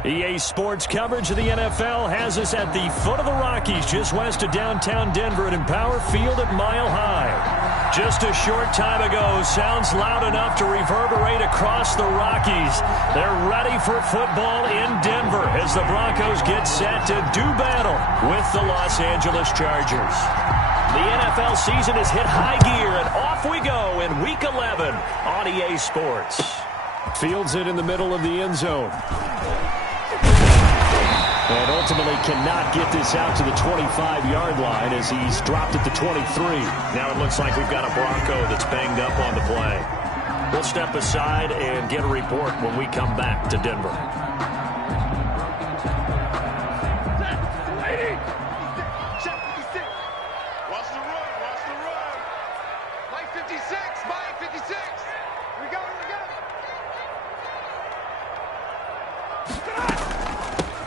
EA Sports coverage of the NFL has us at the foot of the Rockies, just west of downtown Denver at Empower Field at Mile High. Just a short time ago, sounds loud enough to reverberate across the Rockies. They're ready for football in Denver as the Broncos get set to do battle with the Los Angeles Chargers. The NFL season has hit high gear, and off we go in Week 11 on EA Sports. Fields it in the middle of the end zone. And ultimately cannot get this out to the 25-yard line as he's dropped at the 23. Now it looks like we've got a Bronco that's banged up on the play. We'll step aside and get a report when we come back to Denver.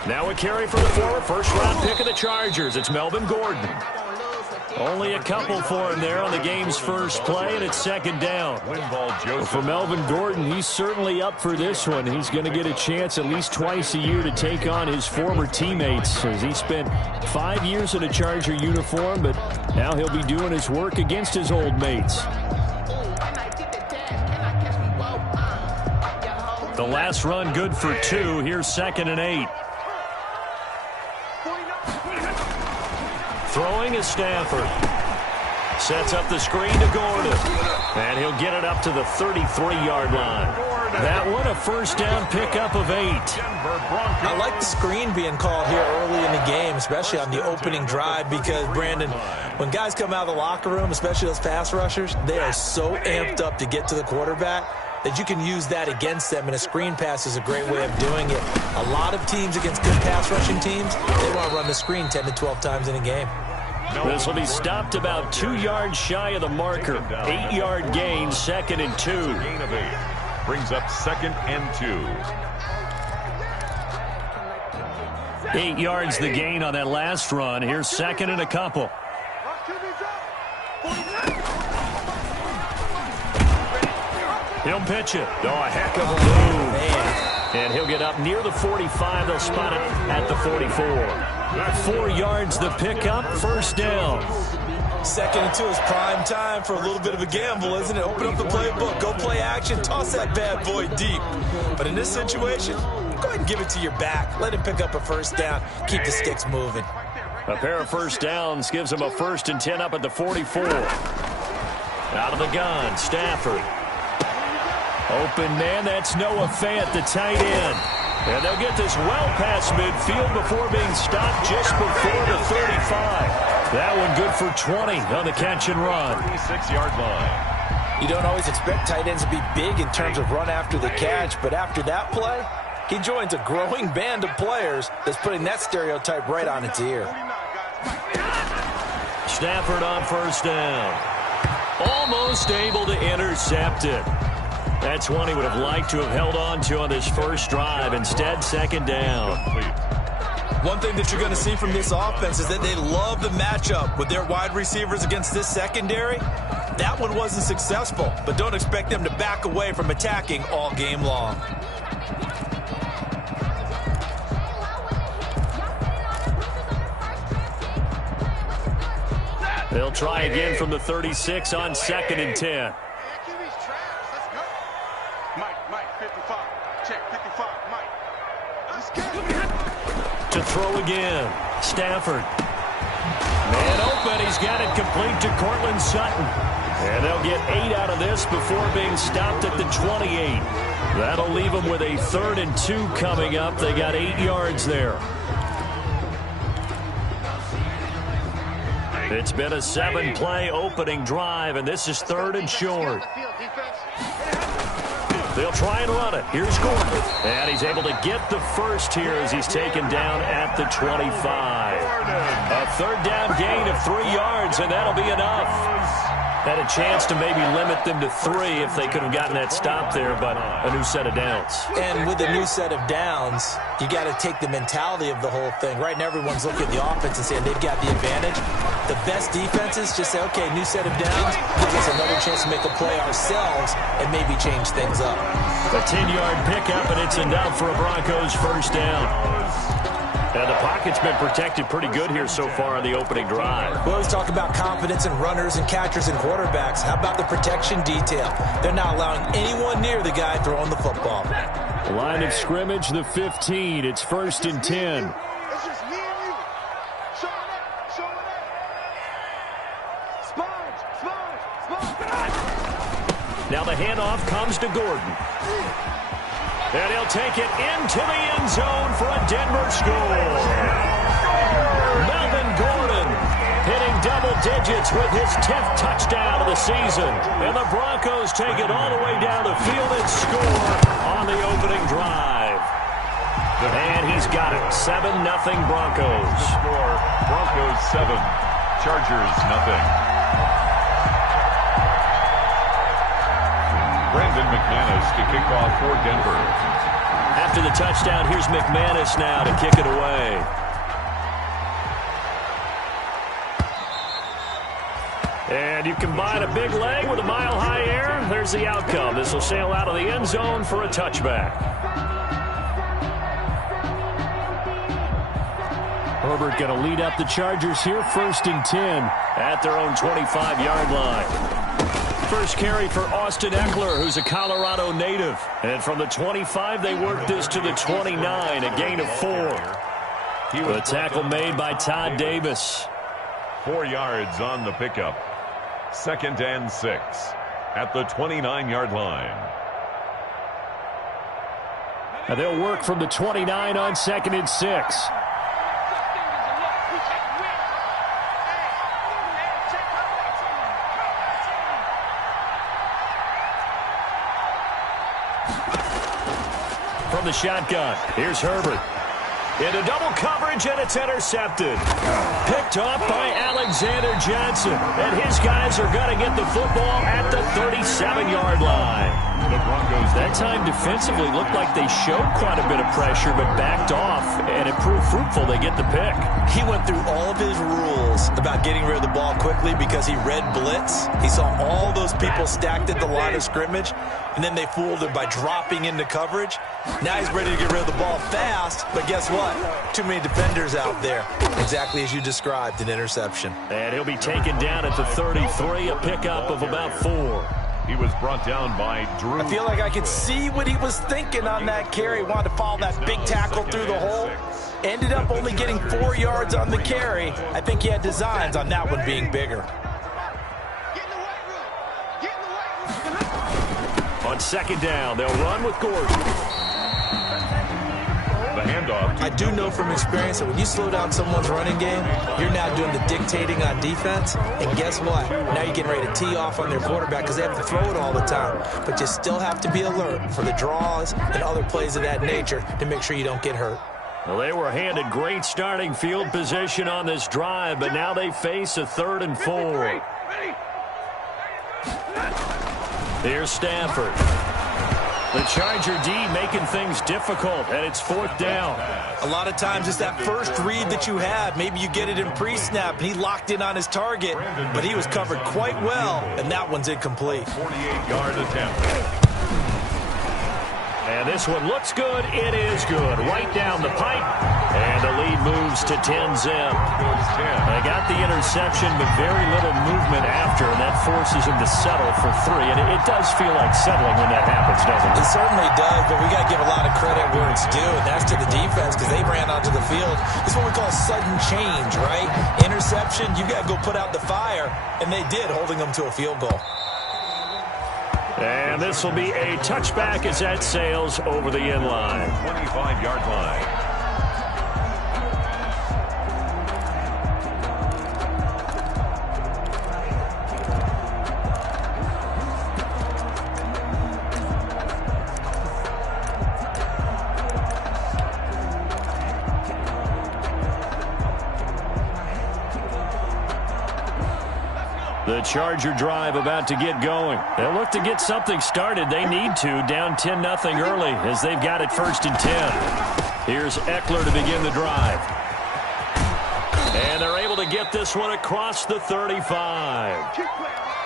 Now a carry for the former first-round pick of the Chargers. It's Melvin Gordon. Only a couple for him there on the game's first play, and it's second down. Well, for Melvin Gordon, he's certainly up for this one. He's going to get a chance at least twice a year to take on his former teammates, as he spent 5 years in a Charger uniform, but now he'll be doing his work against his old mates. The last run good for 2. Here's 2nd and 8. Throwing is Stafford. Sets up the screen to Gordon. And he'll get it up to the 33-yard line. That one a first down pickup of 8. I like the screen being called here early in the game, especially on the opening drive, because, Brandon, when guys come out of the locker room, especially those pass rushers, they are so amped up to get to the quarterback that you can use that against them, and a screen pass is a great way of doing it. A lot of teams against good pass rushing teams, they want to run the screen 10 to 12 times in a game. This will be stopped about 2 yards shy of the marker. 8-yard gain, 2nd and 2. Brings up 2nd and 2. 8 yards the gain on that last run. Here's 2nd and a couple. He'll pitch it. Oh, a heck of a move. Man. And he'll get up near the 45. They'll spot it at the 44. 4 yards the pickup, first down. 2nd and 2 is prime time for a little bit of a gamble, isn't it? Open up the playbook, go play action, toss that bad boy deep. But in this situation, go ahead and give it to your back. Let him pick up a first down. Keep the sticks moving. A pair of first downs gives him a 1st and 10 up at the 44. Out of the gun, Stafford. Open man, that's Noah Fant, the tight end. And they'll get this well past midfield before being stopped just before the 35. That one good for 20 on the catch and run. 36-yard line. You don't always expect tight ends to be big in terms of run after the catch, but after that play, he joins a growing band of players that's putting that stereotype right on its ear. Stafford on first down. Almost able to intercept it. That's one he would have liked to have held on to on this first drive. Instead, 2nd down. One thing that you're going to see from this offense is that they love the matchup with their wide receivers against this secondary. That one wasn't successful, but don't expect them to back away from attacking all game long. They'll try again from the 36 on 2nd and 10. To throw again, Stafford. Man open, he's got it complete to Cortland Sutton. And they'll get 8 out of this before being stopped at the 28. That'll leave them with a 3rd and 2 coming up. They got 8 yards there. It's been a 7-play opening drive, and this is 3rd and short. They'll try and run it. Here's Gordon. And he's able to get the first here as he's taken down at the 25. A 3rd down gain of 3 yards, and that'll be enough. Had a chance to maybe limit them to 3 if they could have gotten that stop there, but a new set of downs. And with a new set of downs, you got to take the mentality of the whole thing. Right now, everyone's looking at the offense and saying they've got the advantage. The best defenses just say, okay, new set of downs, gives us another chance to make a play ourselves and maybe change things up. A 10-yard pickup, and it's enough for a Broncos first down. And the pocket's been protected pretty good here so far on the opening drive. We always talk about confidence in runners and catchers and quarterbacks. How about the protection detail? They're not allowing anyone near the guy throwing the football. Line of scrimmage, the 15. It's 1st and 10. It's just me and you. Showing up. Sponge. Now the handoff comes to Gordon. And he'll take it into the end zone for a Denver score. Melvin Gordon hitting double digits with his 10th touchdown of the season. And the Broncos take it all the way down the field and score on the opening drive. And he's got it. 7-0 Broncos. Score, Broncos 7, Chargers 0. Brandon McManus to kick off for Denver. After the touchdown, here's McManus now to kick it away. And you combine a big leg with a mile-high air, there's the outcome. This will sail out of the end zone for a touchback. Herbert going to lead up the Chargers here, 1st and 10 at their own 25-yard line. First carry for Austin Eckler, who's a Colorado native. And from the 25, they work this to the 29, a gain of 4. The tackle made by Todd Davis. 4 yards on the pickup. 2nd and 6 at the 29-yard line. Now they'll work from the 29 on 2nd and 6. From the shotgun, here's Herbert. Into double coverage, and it's intercepted. Picked off by Alexander Johnson. And his guys are going to get the football at the 37-yard line. The Broncos that time defensively looked like they showed quite a bit of pressure, but backed off, and it proved fruitful. They get the pick. He went through all of his rules about getting rid of the ball quickly because he read blitz. He saw all those people stacked at the line of scrimmage, and then they fooled him by dropping into coverage. Now he's ready to get rid of the ball fast, but guess what? Too many defenders out there. Exactly as you described, an interception. And he'll be taken down at the 33, a pickup of about 4. He was brought down by Drew. I feel like I could see what he was thinking on that carry. He wanted to follow that big tackle through the hole. Ended up only getting 4 yards on the carry. I think he had designs on that one being bigger. On 2nd down, they'll run with Gordon. The handoff. I do know from experience that when you slow down someone's running game, you're now doing the dictating on defense. And guess what? Now you're getting ready to tee off on their quarterback because they have to throw it all the time. But you still have to be alert for the draws and other plays of that nature to make sure you don't get hurt. Well, they were handed great starting field position on this drive, but now they face a 3rd and 4. Here's Stafford. The Charger D making things difficult, and it's 4th down. A lot of times it's that first read that you have. Maybe you get it in pre-snap, and he locked in on his target, but he was covered quite well, and that one's incomplete. 48-yard attempt. And this one looks good. It is good. Right down the pipe. And the lead moves to 10-zip. They got the interception, but very little movement after, and that forces him to settle for 3. And it does feel like settling when that happens, doesn't it? It certainly does, but we got to give a lot of credit where it's due, and that's to the defense because they ran onto the field. It's what we call sudden change, right? Interception, you got to go put out the fire, and they did, holding them to a field goal. And this will be a touchback as that sails over the end line. 25-yard line. The Charger drive about to get going. They'll look to get something started. They need to, down 10-0 early as they've got it 1st and 10. Here's Eckler to begin the drive. And they're able to get this one across the 35.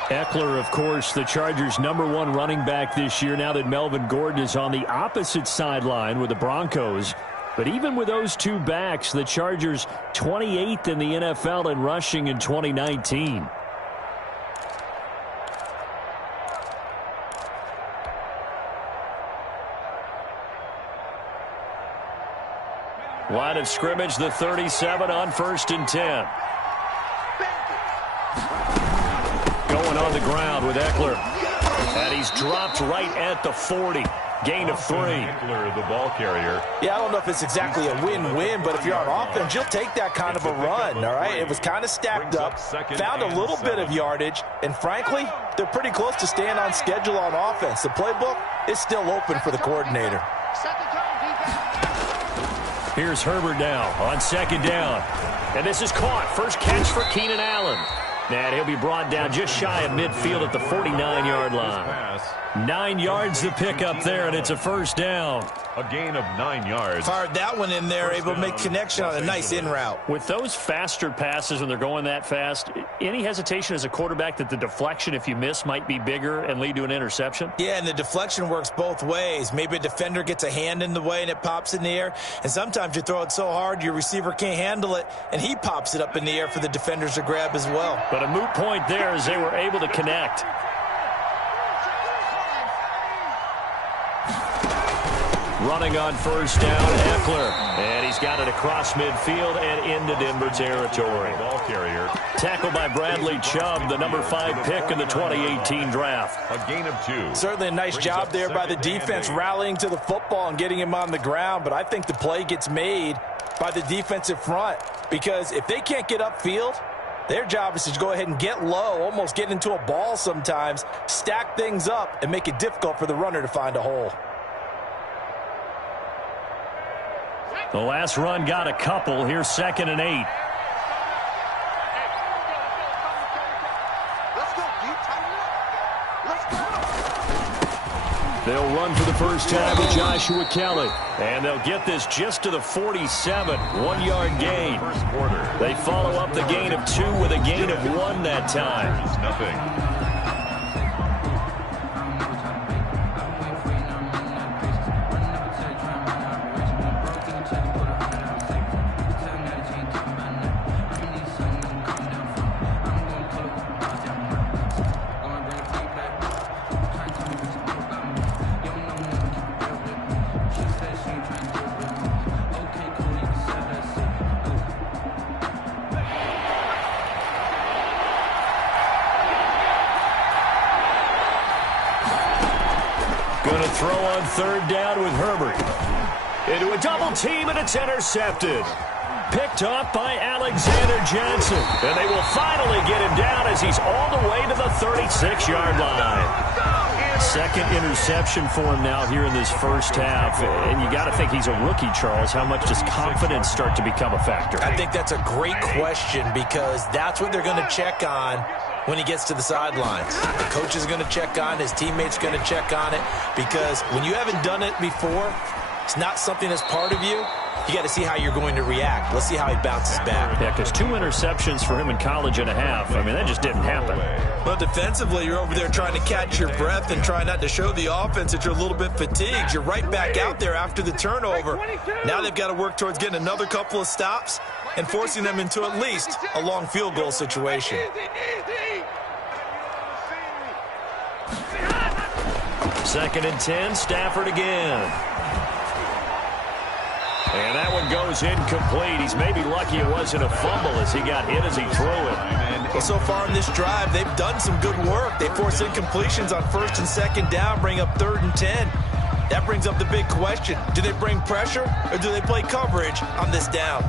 Eckler, of course, the Chargers' #1 running back this year now that Melvin Gordon is on the opposite sideline with the Broncos. But even with those two backs, the Chargers 28th in the NFL in rushing in 2019. Line of scrimmage, the 37 on 1st and 10. Going on the ground with Eckler. And he's dropped right at the 40. Gain of 3. Eckler, the ball carrier. Yeah, I don't know if it's exactly a win-win, but if you're on offense, you'll take that kind of a run, all right? It was kind of stacked up, found a little bit of yardage, and frankly, they're pretty close to staying on schedule on offense. The playbook is still open for the coordinator. Here's Herbert now on 2nd down. And this is caught. First catch for Keenan Allen. And he'll be brought down just shy of midfield at the 49-yard line. 9 yards to pick up there, and it's a 1st down. A gain of 9 yards. Fired that one in there, able to make connection on a nice in route. With those faster passes when they're going that fast, any hesitation as a quarterback that the deflection, if you miss, might be bigger and lead to an interception? Yeah, and the deflection works both ways. Maybe a defender gets a hand in the way and it pops in the air. And sometimes you throw it so hard your receiver can't handle it, and he pops it up in the air for the defenders to grab as well. But a moot point there as they were able to connect. Running on 1st down, Eckler. And he's got it across midfield and into Denver territory. Ball carrier. Tackled by Bradley Chubb, the #5 pick in the 2018 draft. A gain of 2. Certainly a nice job there by the defense rallying to the football and getting him on the ground. But I think the play gets made by the defensive front, because if they can't get upfield, their job is to go ahead and get low, almost get into a ball sometimes, stack things up, and make it difficult for the runner to find a hole. The last run got a couple. Here's 2nd and 8. They'll run for the first time with Joshua Kelly. And they'll get this just to the 47. 1-yard gain. They follow up the gain of 2 with a gain of 1 that time. Nothing. Going to throw on 3rd down with Herbert. Into a double team, and it's intercepted. Picked off by Alexander Johnson. And they will finally get him down as he's all the way to the 36-yard line. 2nd interception for him now here in this first half. And you got to think he's a rookie, Charles. How much does confidence start to become a factor? I think that's a great question, because that's what they're going to check on when he gets to the sidelines. The coach is going to check on, his teammates going to check on it, because when you haven't done it before, it's not something that's part of you. You got to see how you're going to react. Let's see how he bounces back. Yeah, because 2 interceptions for him in college and a half. I mean, that just didn't happen. Well, defensively, you're over there trying to catch your breath and try not to show the offense that you're a little bit fatigued. You're right back out there after the turnover. Now they've got to work towards getting another couple of stops and forcing them into at least a long field goal situation. 2nd and 10, Stafford again. And that one goes incomplete. He's maybe lucky it wasn't a fumble as he got hit as he threw it. Well, so far in this drive, they've done some good work. They force incompletions on 1st and 2nd down, bring up 3rd and 10. That brings up the big question. Do they bring pressure, or do they play coverage on this down?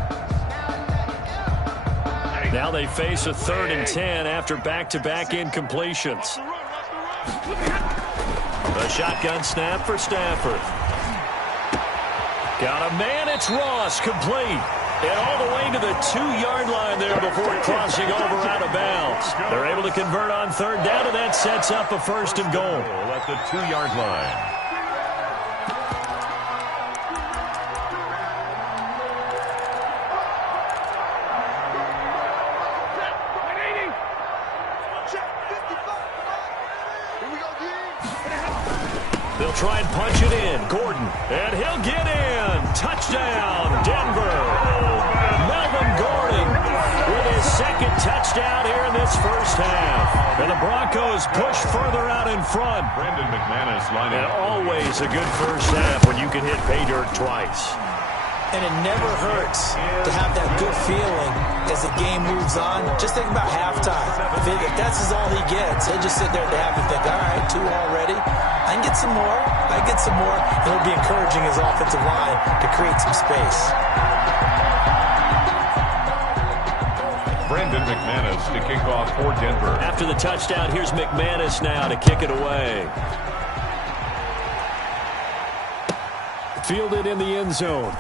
Now they face a 3rd and 10 after back-to-back incompletions. A shotgun snap for Stafford. Got a man, it's Ross, complete. And all the way to the 2-yard line there before crossing over out of bounds. They're able to convert on third down, and that sets up a first and goal. At the 2-yard line. They'll try and punch it in. Gordon, and he'll get in. Touchdown, Denver. Melvin Gordon with his second touchdown here in this first half. And the Broncos push further out in front. Brandon McManus lining up. Always a good first half when you can hit pay dirt twice. And it never hurts to have that good feeling as the game moves on. Just think about halftime. If that's all he gets, he'll just sit there at the half and think, all right, 2 already. I can get some more. I get some more. And it'll be encouraging his offensive line to create some space. Brandon McManus to kick off for Denver. After the touchdown, here's McManus now to kick it away. Fielded in the end zone.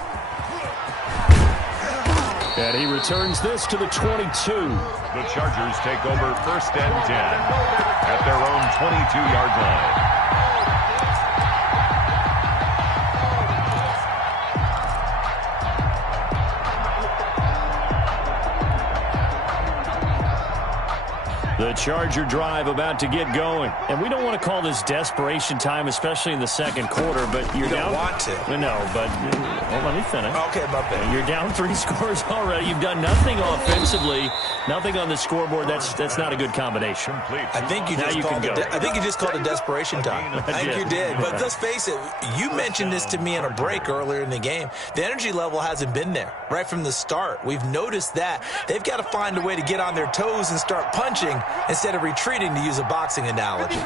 And he returns this to the 22. The Chargers take over first and 10 at their own 22-yard line. The Charger drive about to get going. And we don't want to call this desperation time, especially in the second quarter, but you're You down. don't want to. No, but let me finish. Okay, my bad. You're down 3 scores already. You've done nothing offensively, nothing on the scoreboard. That's not a good combination. I think you just called it desperation time. I think you did. But let's face it, you mentioned this to me in a break earlier in the game. The energy level hasn't been there right from the start. We've noticed that. They've got to find a way to get on their toes and start punching instead of retreating, to use a boxing analogy.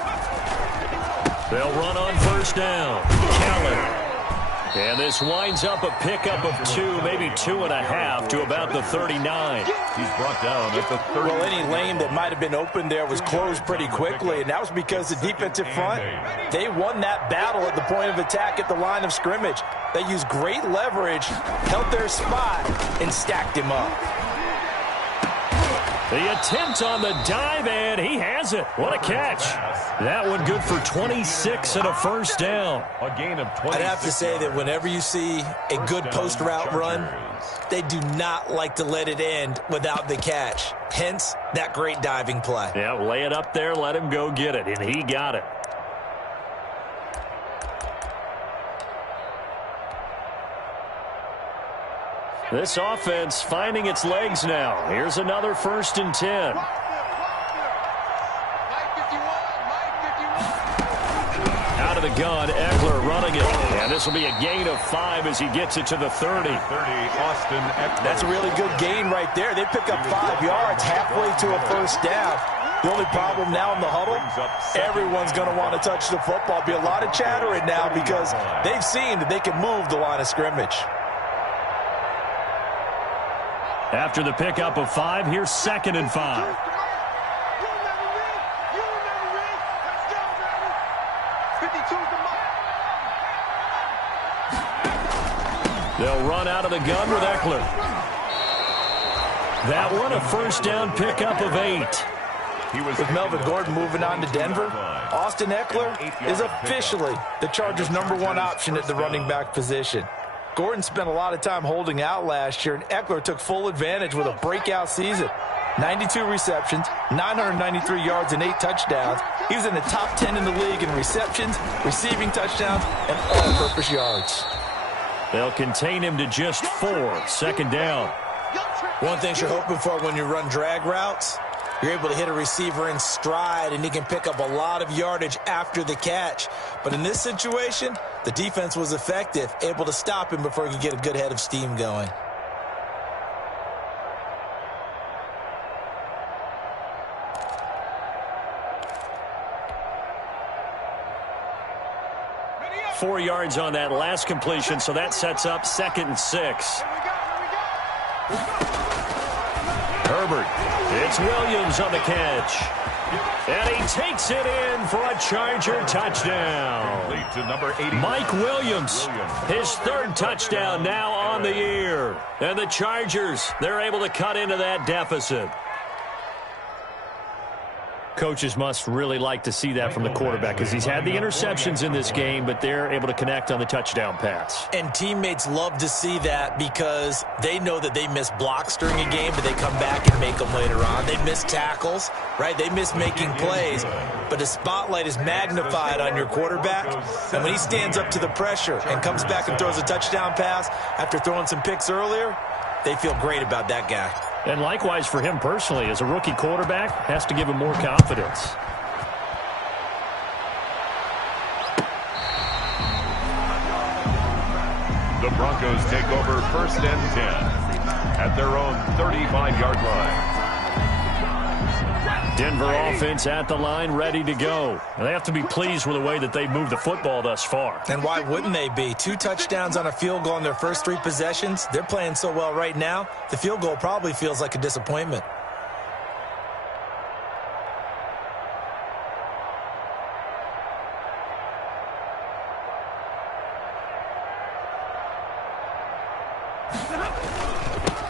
They'll run on first down. Callan. And this winds up a pickup of 2, maybe 2.5 to about the 39. He's brought down at the 30. Well, any lane that might have been open there was closed pretty quickly, and that was because the defensive front, they won that battle at the point of attack at the line of scrimmage. They used great leverage, held their spot, and stacked him up. The attempt on the dive, and he has it. What a catch. That one good for 26 and a first down. A gain of 20. I'd have to say that whenever you see a good post route run, they do not like to let it end without the catch. Hence, that great diving play. Yeah, lay it up there, let him go get it, and he got it. This offense finding its legs now. Here's another first and 10. Out of the gun, Eckler running it. And this will be a gain of 5 as he gets it to the 30. 30, Austin Eckler. That's a really good gain right there. They pick up 5 yards halfway to a first down. The only problem now in the huddle, everyone's going to want to touch the football. Be a lot of chattering now because they've seen that they can move the line of scrimmage. After the pickup of 5, here's 2nd and 5. They'll run out of the gun with Eckler. That one, a first down pickup of 8. With Melvin Gordon moving on to Denver, Austin Eckler is officially the Chargers' #1 option at the running back position. Gordon spent a lot of time holding out last year, and Eckler took full advantage with a breakout season. 92 receptions, 993 yards, and 8 touchdowns. He was in the top 10 in the league in receptions, receiving touchdowns, and all-purpose yards. They'll contain him to just 4. 2nd down. One thing you're hoping for when you run drag routes, you're able to hit a receiver in stride, and he can pick up a lot of yardage after the catch. But in this situation, the defense was effective, able to stop him before he could get a good head of steam going. Four yards on that last completion, so that sets up 2nd and 6. Herbert. It's Williams on the catch. And he takes it in for a Charger touchdown. Complete to number 80. Mike Williams, his third touchdown now on the year. And the Chargers, they're able to cut into that deficit. Coaches must really like to see that from the quarterback because he's had the interceptions in this game, but they're able to connect on the touchdown pass. And teammates love to see that because they know that they miss blocks during a game, but they come back and make them later on. They miss tackles, right? They miss making plays, but the spotlight is magnified on your quarterback. And when he stands up to the pressure and comes back and throws a touchdown pass after throwing some picks earlier, they feel great about that guy. And likewise for him personally, as a rookie quarterback, has to give him more confidence. The Broncos take over 1st and 10 at their own 35-yard line. Denver offense at the line, ready to go. And they have to be pleased with the way that they've moved the football thus far. And why wouldn't they be? 2 touchdowns on a field goal in their first 3 possessions. They're playing so well right now, the field goal probably feels like a disappointment.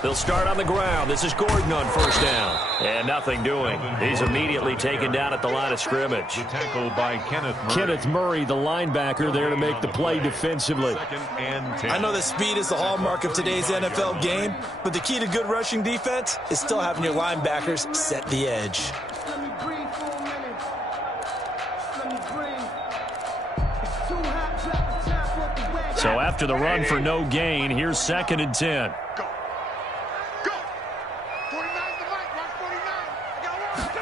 They'll start on the ground. This is Gordon on 1st down. And nothing doing. He's immediately taken down at the line of scrimmage. The tackle by Kenneth Murray. Kenneth Murray, the linebacker, there to make the play defensively. 2nd and 10. I know that speed is the hallmark of today's NFL game, but the key to good rushing defense is still having your linebackers set the edge. Let me breathe for a minute. Let me breathe. It's too hot, drop the top off the wagon. So after the run for no gain, here's 2nd and 10. Go. Go. 49 the mic, watch 49. I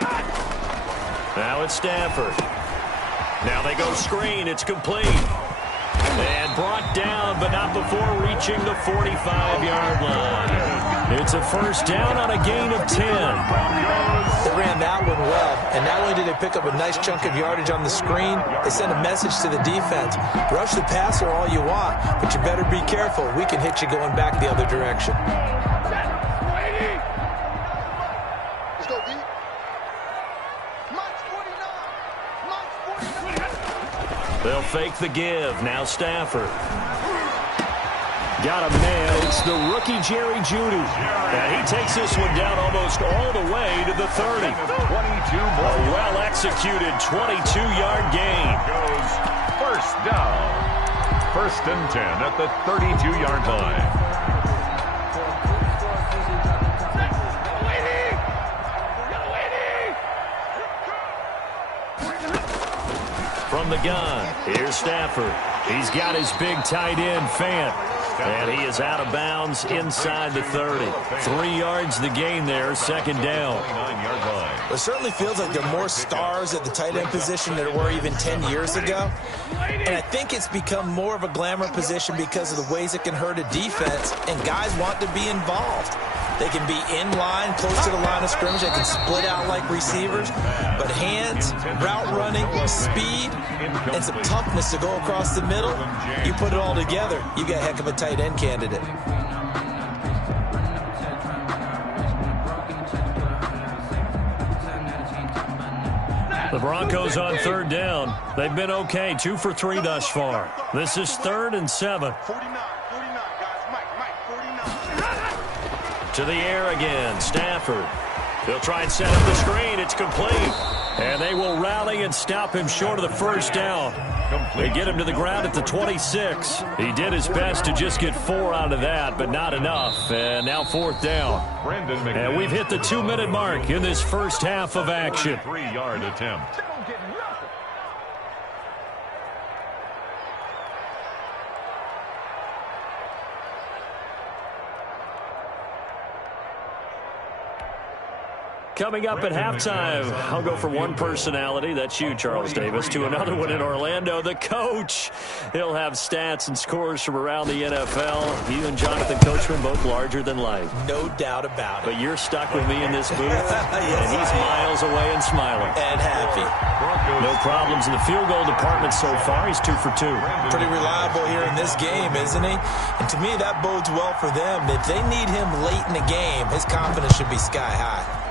got one. Now it's Stafford. Now they go screen. It's complete. And brought down, but not before reaching the 45-yard line. It's a 1st down on a gain of 10. They ran that one well, and not only did they pick up a nice chunk of yardage on the screen, they sent a message to the defense. Rush the passer all you want, but you better be careful. We can hit you going back the other direction. Let's go, D. Mike's 49. Mike's 49. They'll fake the give. Now Stafford. Got a man. It's the rookie Jerry Jeudy. And he takes this one down almost all the way to the 30. 22 A well-executed 22-yard gain. goes 1st down. 1st and 10 at the 32-yard line. From the gun, here's Stafford. He's got his big tight end, Fant. And he is out of bounds inside the 30. 3 yards the gain there, 2nd down. 29-yard line. It certainly feels like there are more stars at the tight end position than there were even 10 years ago. And I think it's become more of a glamour position because of the ways it can hurt a defense, and guys want to be involved. They can be in line, close to the line of scrimmage. They can split out like receivers. But hands, route running, speed, and some toughness to go across the middle, you put it all together, you got a heck of a tight end candidate. The Broncos on 3rd down. They've been okay, 2 for 3 thus far. This is 3rd and 7. 49, guys. Mike, 49. To the air again, Stafford. He'll try and set up the screen. It's complete. And they will rally and stop him short of the 1st down. They get him to the ground at the 26. He did his best to just get 4 out of that, but not enough. And now 4th down. And we've hit the 2-minute mark in this first half of action. 3-yard attempt. Coming up at halftime, I'll go from one personality, that's you, Charles Davis, to another one in Orlando, the coach. He'll have stats and scores from around the NFL. You and Jonathan Coachman both larger than life. No doubt about it. But you're stuck with me in this booth, and he's miles away and smiling. And happy. No problems in the field goal department so far. He's 2 for 2. Pretty reliable here in this game, isn't he? And to me, that bodes well for them. If they need him late in the game, his confidence should be sky high.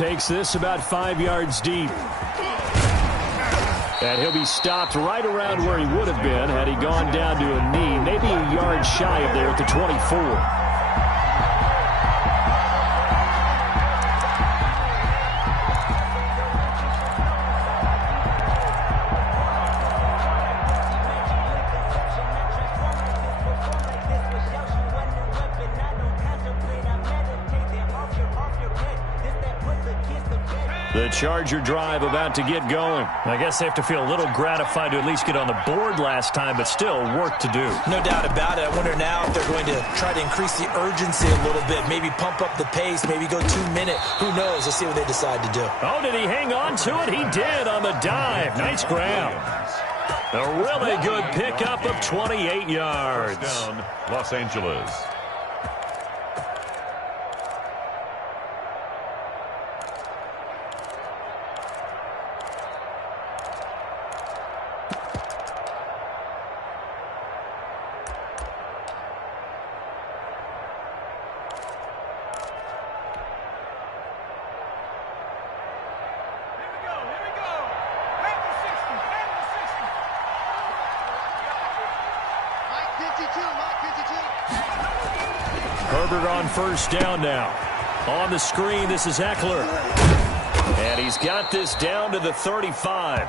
takes this about 5 yards deep. And he'll be stopped right around where he would have been had he gone down to a knee, maybe a yard shy of there at the 24. The Charger drive about to get going. I guess they have to feel a little gratified to at least get on the board last time, but still work to do. No doubt about it. I wonder now if they're going to try to increase the urgency a little bit, maybe pump up the pace, maybe go 2-minute. Who knows? Let's see what they decide to do. Oh, did he hang on to it? He did on the dive. Nice grab. A really good pickup of 28 yards. First down, Los Angeles. Herbert on first down now. On the screen, this is Eckler. And he's got this down to the 35.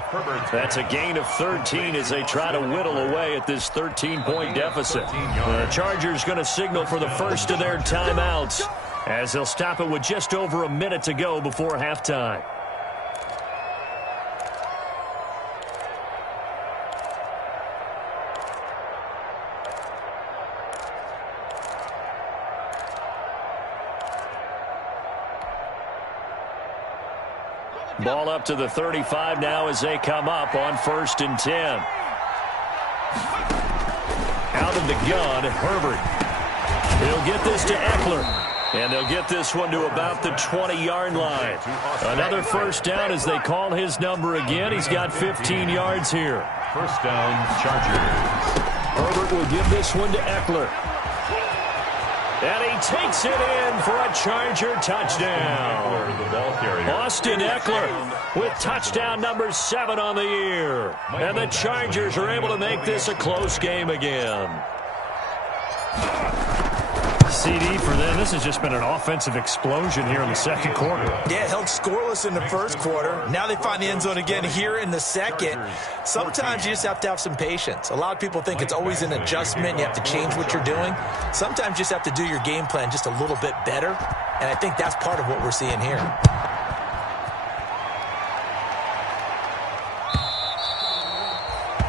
That's a gain of 13 as they try to whittle away at this 13-point deficit. The Chargers going to signal for the first of their timeouts as they'll stop it with just over a minute to go before halftime. Ball up to the 35 now as they come up on 1st and 10. Out of the gun, Herbert. He'll get this to Eckler. And they'll get this one to about the 20-yard line. Another first down as they call his number again. He's got 15 yards here. First down, Chargers. Herbert will give this one to Eckler. And he takes it in for a Charger touchdown. Austin Eckler with touchdown number 7 on the year. And the Chargers are able to make this a close game again. CD for them. This has just been an offensive explosion here in the second quarter. Yeah, held scoreless in the first quarter. Now they find the end zone again here in the second. Sometimes you just have to have some patience. A lot of people think it's always an adjustment. You have to change what you're doing. Sometimes you just have to do your game plan just a little bit better. And I think that's part of what we're seeing here.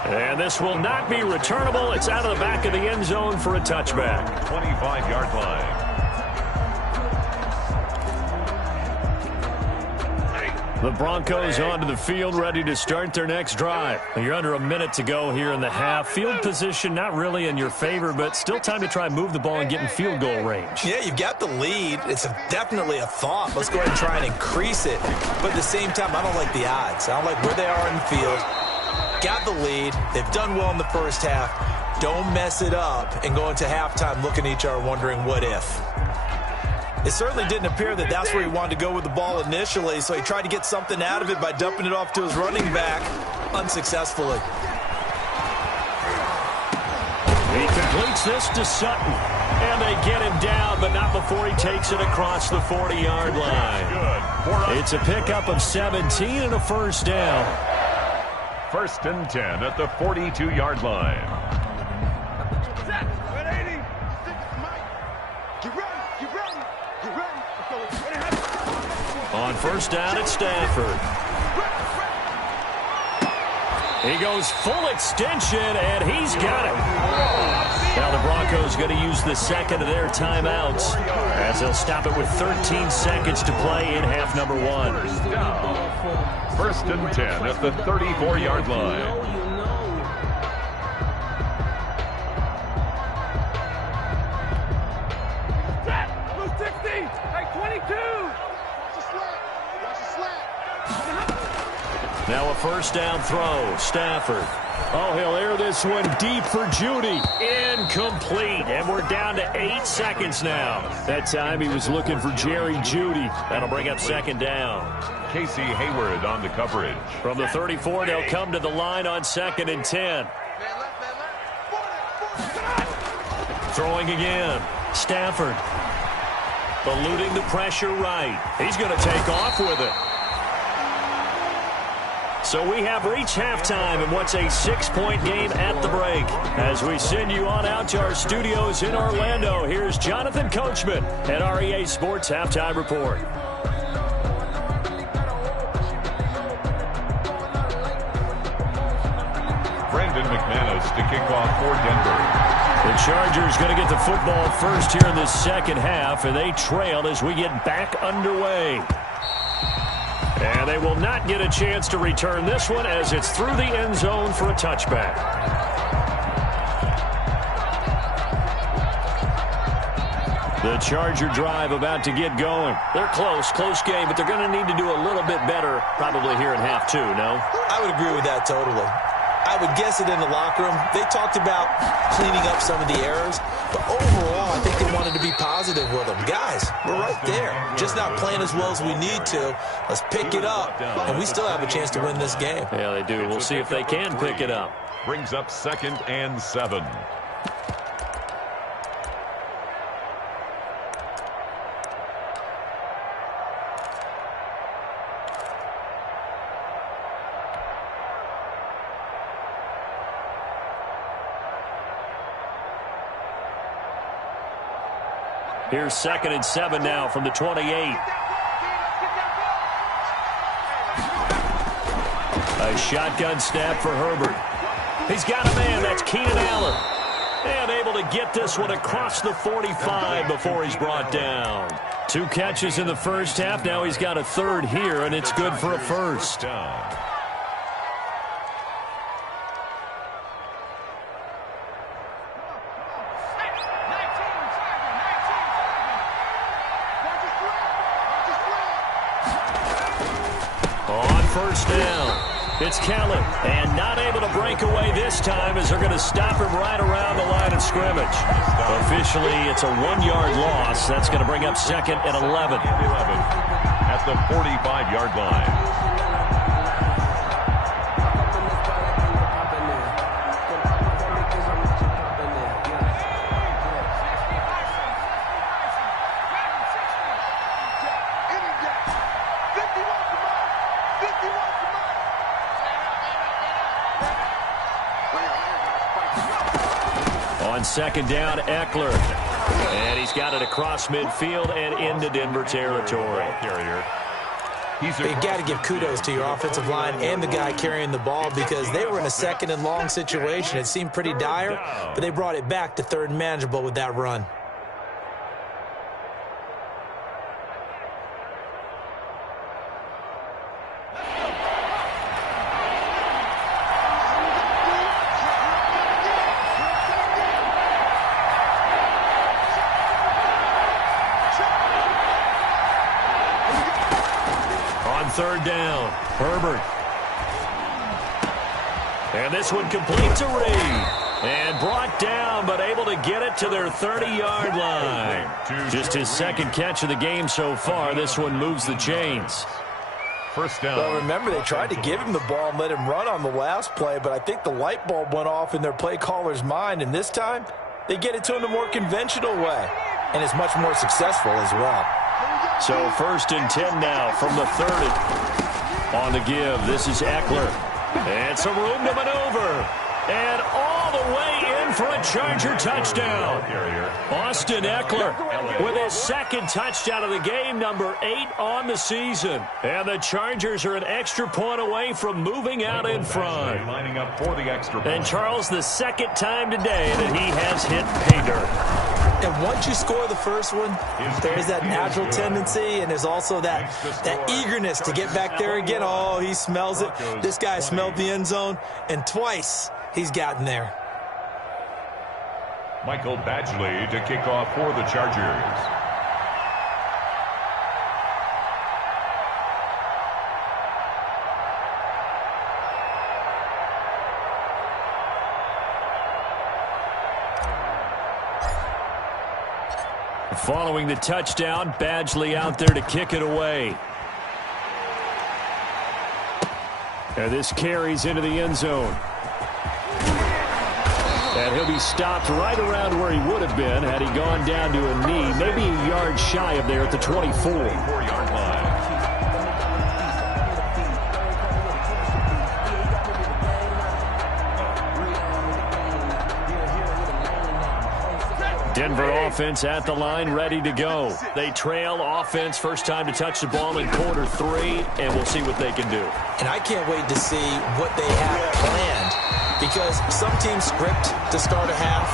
And this will not be returnable. It's out of the back of the end zone for a touchback. 25-yard line. The Broncos onto the field, ready to start their next drive. You're under a minute to go here in the half. Field position not really in your favor, but still time to try and move the ball and get in field goal range. Yeah, you've got the lead. It's definitely a thought. Let's go ahead and try and increase it. But at the same time, I don't like the odds. I don't like where they are in the field. Got the lead. They've done well in the first half. Don't mess it up and go into halftime looking at each other wondering what if. It certainly didn't appear that that's where he wanted to go with the ball initially, so he tried to get something out of it by dumping it off to his running back unsuccessfully. He completes this to Sutton, and they get him down, but not before he takes it across the 40-yard line. It's a pickup of 17 and a first down. 1st and 10 at the 42-yard line. On first down at Stanford. He goes full extension, and he's got it. Now the Broncos going to use the second of their timeouts as they'll stop it with 13 seconds to play in half number 1. 1st and 10 at the 34-yard line. Now a first down throw. Stafford. Oh, he'll air this one deep for Judy. Incomplete. And we're down to 8 seconds now. That time he was looking for Jerry Judy. That'll bring up second down. Casey Hayward on the coverage. From the 34, they'll come to the line on 2nd and 10. Throwing again. Stafford. Eluding the pressure right. He's going to take off with it. So we have reached halftime in what's a 6-point game at the break. As we send you on out to our studios in Orlando, here's Jonathan Coachman at REA Sports Halftime Report. Brandon McManus to kick off for Denver. The Chargers going to get the football first here in the second half, and they trail as we get back underway. And they will not get a chance to return this one as it's through the end zone for a touchback. The Charger drive about to get going. They're close game, but they're going to need to do a little bit better probably here in half two, no? I would agree with that totally. I would guess it in the locker room. They talked about cleaning up some of the errors, but overall, I think they wanted to be positive with them. Guys, we're right there. Just not playing as well as we need to. Let's pick it up, and we still have a chance to win this game. Yeah, they do. We'll see if they can pick it up. Brings up 2nd and 7. Here's 2nd and 7 now from the 28. A shotgun snap for Herbert. He's got a man. That's Keenan Allen. And able to get this one across the 45 before he's brought down. 2 catches in the first half. Now he's got a third here, and it's good for a first. First down. It's Kelly, and not able to break away this time as they're going to stop him right around the line of scrimmage. Officially, it's a 1-yard loss. That's going to bring up 2nd and 11. At the 45-yard line. On 2nd down, Eckler. And he's got it across midfield and into Denver territory. You got to give kudos to your offensive line and the guy carrying the ball because they were in a 2nd and long situation. It seemed pretty dire, but they brought it back to 3rd and manageable with that run. Third down, Herbert. And this one complete to Reed. And brought down, but able to get it to their 30-yard line. Just his 2nd catch of the game so far. This one moves the chains. First down. Well, remember, they tried to give him the ball and let him run on the last play, but I think the light bulb went off in their play caller's mind, and this time they get it to him the more conventional way, and it's much more successful as well. So 1st and 10 now from the 30. On the give, this is Eckler. And some room to maneuver. And all the way in for a Charger touchdown. Austin Eckler with his 2nd touchdown of the game, number 8 on the season. And the Chargers are an extra point away from moving out in front. Lining up for the extra point. And Charles, the 2nd time today that he has hit pay dirt. And once you score the first one, there is that natural tendency, and there's also that eagerness to get back there again. Oh, he smells it. This guy smelled the end zone, and twice he's gotten there. Michael Badgley to kick off for the Chargers. Following the touchdown, Badgley out there to kick it away. And this carries into the end zone. And he'll be stopped right around where he would have been had he gone down to a knee, maybe a yard shy of there at the 24. 4-yard line. Denver offense at the line, ready to go. They trail offense, first time to touch the ball in quarter 3, and we'll see what they can do. And I can't wait to see what they have planned, because some teams script to start a half.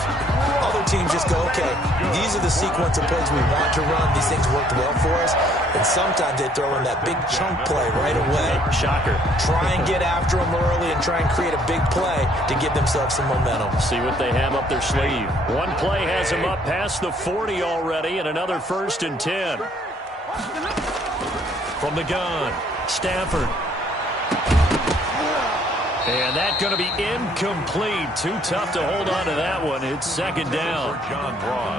Other teams just go, okay, these are the sequence of plays we want to run. These things worked well for us. And sometimes they throw in that big chunk play right away. Shocker. Try and get after them early and try and create a big play to give themselves some momentum. See what they have up their sleeve. One play has them up past the 40 already, and another 1st and 10. From the gun, Stafford. And that's going to be incomplete. Too tough to hold on to that one. It's 2nd down.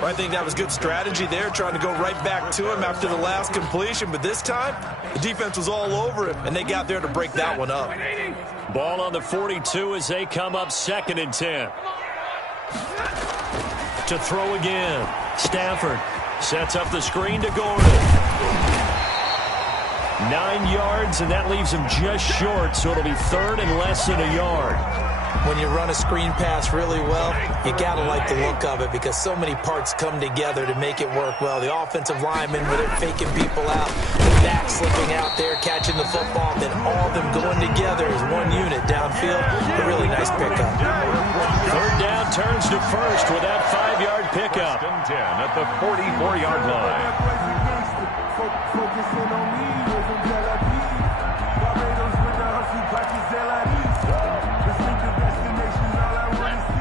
I think that was good strategy there, trying to go right back to him after the last completion. But this time, the defense was all over him, and they got there to break that one up. Ball on the 42 as they come up 2nd and 10. To throw again. Stafford sets up the screen to Gordon. 9 yards, and that leaves him just short, so it'll be 3rd and less than a yard. When you run a screen pass really well, you got to like the look of it because so many parts come together to make it work well. The offensive linemen, where they're faking people out, the back slipping out there, catching the football, then all of them going together as one unit downfield. A really nice pickup. 3rd down turns to 1st with that 5-yard pickup. 10 at the 44-yard line. Focusing on me, wasn't Tel Aviv. Barbados with the hustle, practice Zelaris. Distinctive destinations, all I want to see.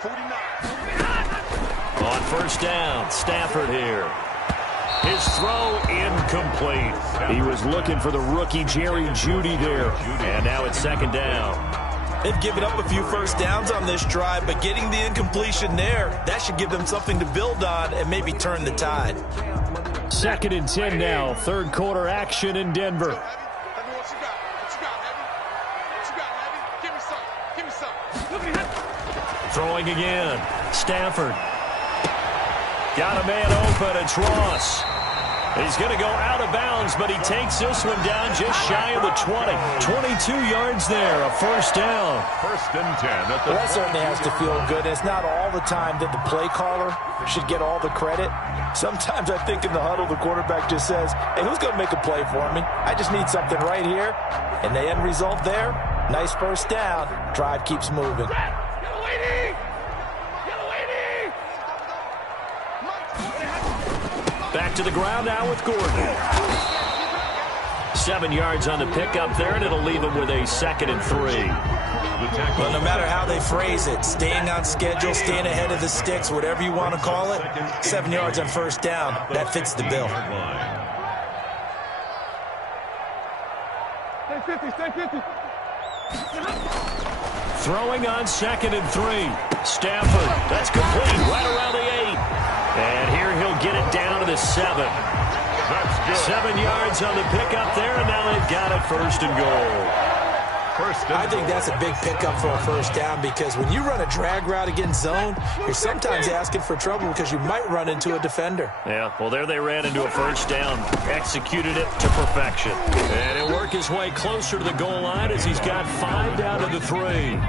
49. On 1st down, Stafford here. His throw incomplete. He was looking for the rookie Jerry Jeudy there. And now it's 2nd down. They've given up a few 1st downs on this drive, but getting the incompletion there, that should give them something to build on and maybe turn the tide. 2nd and 10 now. 3rd quarter action in Denver. Throwing again. Stafford. Got a man open. It's Ross. He's going to go out of bounds, but he takes this one down just shy of the 20. 22 yards there, a 1st down. 1st and 10 at the Well, that certainly has to feel good. It's not all the time that the play caller should get all the credit. Sometimes I think in the huddle, the quarterback just says, hey, who's going to make a play for me? I just need something right here. And the end result there, nice 1st down. Drive keeps moving. Back to the ground now with Gordon. 7 yards on the pickup there, and it'll leave him with a 2nd and 3. Well, no matter how they phrase it, staying on schedule, staying ahead of the sticks, whatever you want to call it, 7 yards on 1st down, that fits the bill. Throwing on 2nd and 3. Stafford, that's complete, right around the 8. And here he'll get it down to the 7. 7 yards on the pickup there, and now they've got it 1st and goal. I think that's a big pickup for a 1st down because when you run a drag route against zone, you're sometimes asking for trouble because you might run into a defender. Yeah, well, there they ran into a 1st down. Executed it to perfection. And he'll work his way closer to the goal line as he's got 5 down to the 3.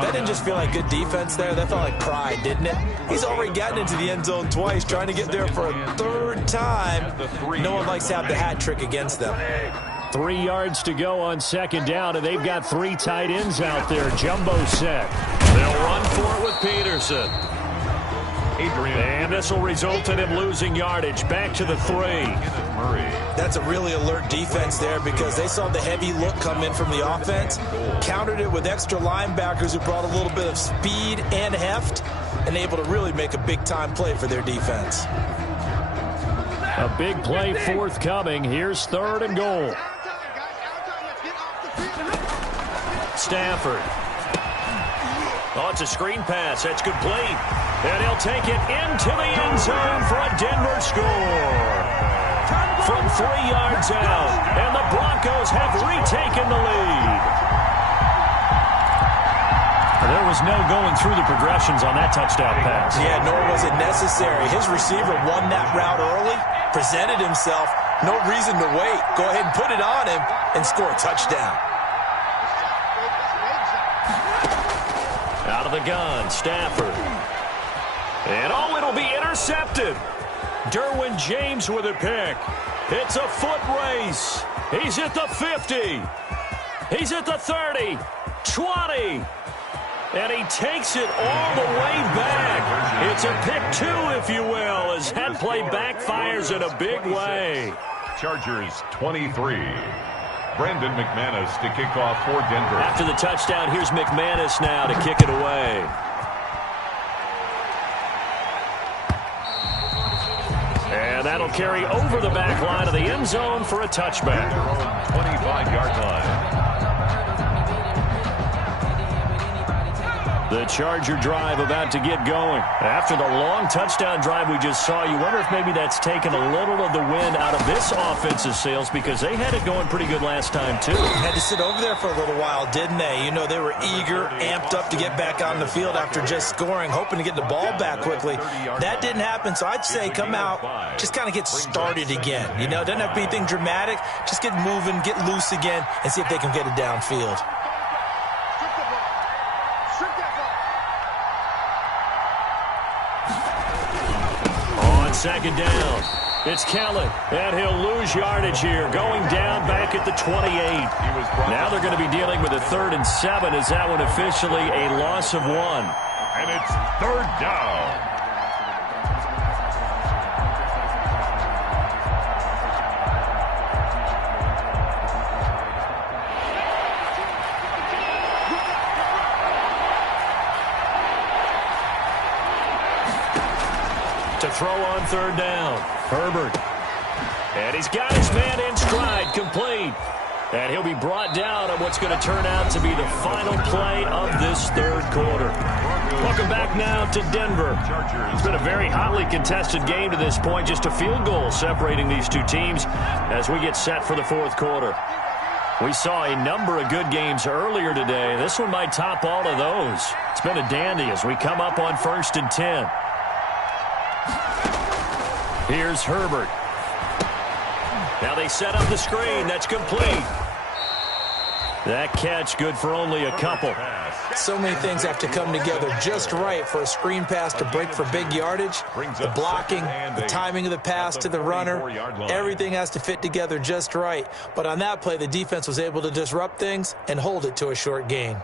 That didn't just feel like good defense there. That felt like pride, didn't it? He's already gotten into the end zone twice, trying to get there for a 3rd time. No one likes to have the hat trick against them. 3 yards to go on 2nd down, and they've got 3 tight ends out there. Jumbo set. They'll run for it with Peterson. And this will result in him losing yardage. Back to the 3. That's a really alert defense there because they saw the heavy look come in from the offense, countered it with extra linebackers who brought a little bit of speed and heft, and able to really make a big-time play for their defense. A big play forthcoming. Here's 3rd and goal. Stafford. Oh, it's a screen pass. That's complete. And he'll take it into the end zone for a Denver score. From 3 yards out, and the Broncos have retaken the lead. There was no going through the progressions on that touchdown pass. Yeah, nor was it necessary. His receiver won that route early, presented himself. No reason to wait. Go ahead and put it on him and score a touchdown. Out of the gun, Stafford. And oh, it'll be intercepted. Derwin James with a pick. It's a foot race. He's at the 50. He's at the 30, 20. And he takes it all the way back. It's a pick 2, if you will, as that play backfires in a big way. Chargers 23. Brandon McManus to kick off for Denver. After the touchdown, here's McManus now to kick it away. And that'll carry over the back line of the end zone for a touchback. 25-yard line. The Charger drive about to get going. After the long touchdown drive we just saw, you wonder if maybe that's taken a little of the wind out of this offensive sails, because they had it going pretty good last time, too. Had to sit over there for a little while, didn't they? You know, they were eager, amped up to get back on the field after just scoring, hoping to get the ball back quickly. That didn't happen, so I'd say come out, just kind of get started again. You know, it doesn't have to be anything dramatic. Just get moving, get loose again, and see if they can get it downfield. Second down. It's Kelly, and he'll lose yardage here, going down back at the 28. Now they're going to be dealing with a 3rd and 7. Is that one officially a loss of 1? And it's 3rd down. To throw on 3rd down. Herbert. And he's got his man in stride, complete. And he'll be brought down on what's going to turn out to be the final play of this 3rd quarter. Welcome back now to Denver. It's been a very hotly contested game to this point. Just a field goal separating these two teams as we get set for the 4th quarter. We saw a number of good games earlier today. This one might top all of those. It's been a dandy as we come up on 1st and 10. Here's Herbert. Now they set up the screen. That's complete. That catch good for only a couple. So many things have to come together just right for a screen pass to break for big yardage. The blocking, the timing of the pass to the runner, everything has to fit together just right. But on that play, the defense was able to disrupt things and hold it to a short gain.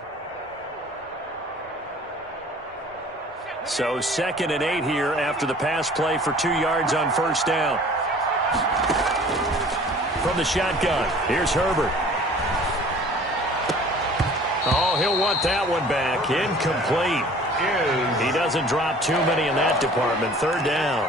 So 2nd and 8 here after the pass play for 2 yards on 1st down. From the shotgun, here's Herbert. Oh, he'll want that one back. Incomplete. He doesn't drop too many in that department. 3rd down.